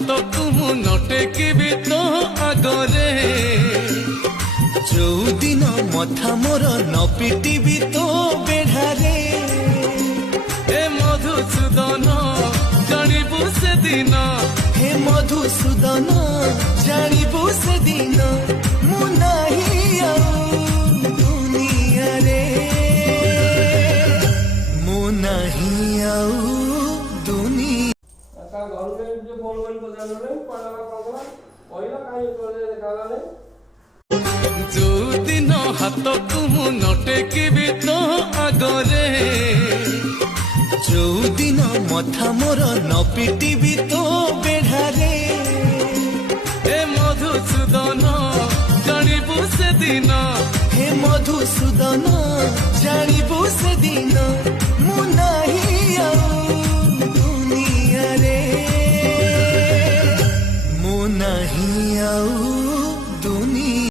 ହାତକୁ ମୁଁ ନଟେକିବି ତୋ ଆଗରେ। ଯୋଉଦିନ ମଥା ମୋର ନ ପିଟିବି ତୋ ବେଢ଼ାରେ। ଏ ମଧୁସୂଦନ ଜାଣିବୁ ସେଦିନ, ହେ ମଧୁସୂଦନ ଜାଣିବୁ ସେଦିନ ମୁଁ ନାହିଁ ଆଉ ଦୁନିଆରେ। ମୁଁ ନାହିଁ ଆଉ ଦୁନିଆ। ଯୋଉଦିନ ହାତକୁ ମୁଁ ନଟେକିବି ତୋ ଆଗରେ। ଯୋଉଦିନ ମଥା ମୋର ନ ପିଟିବି ତୋ ବେଢ଼ାରେ। ଏ ମଧୁସୂଦନ ଜାଣିବୁ ସେଦିନ, ହେ ମଧୁସୂଦନ ଜାଣିବୁ ସେଦିନ ମୁଁ ନାହିଁ ଆଉ ଦୁନିଆରେ। ମୁଁ ନାହିଁ ଆଉ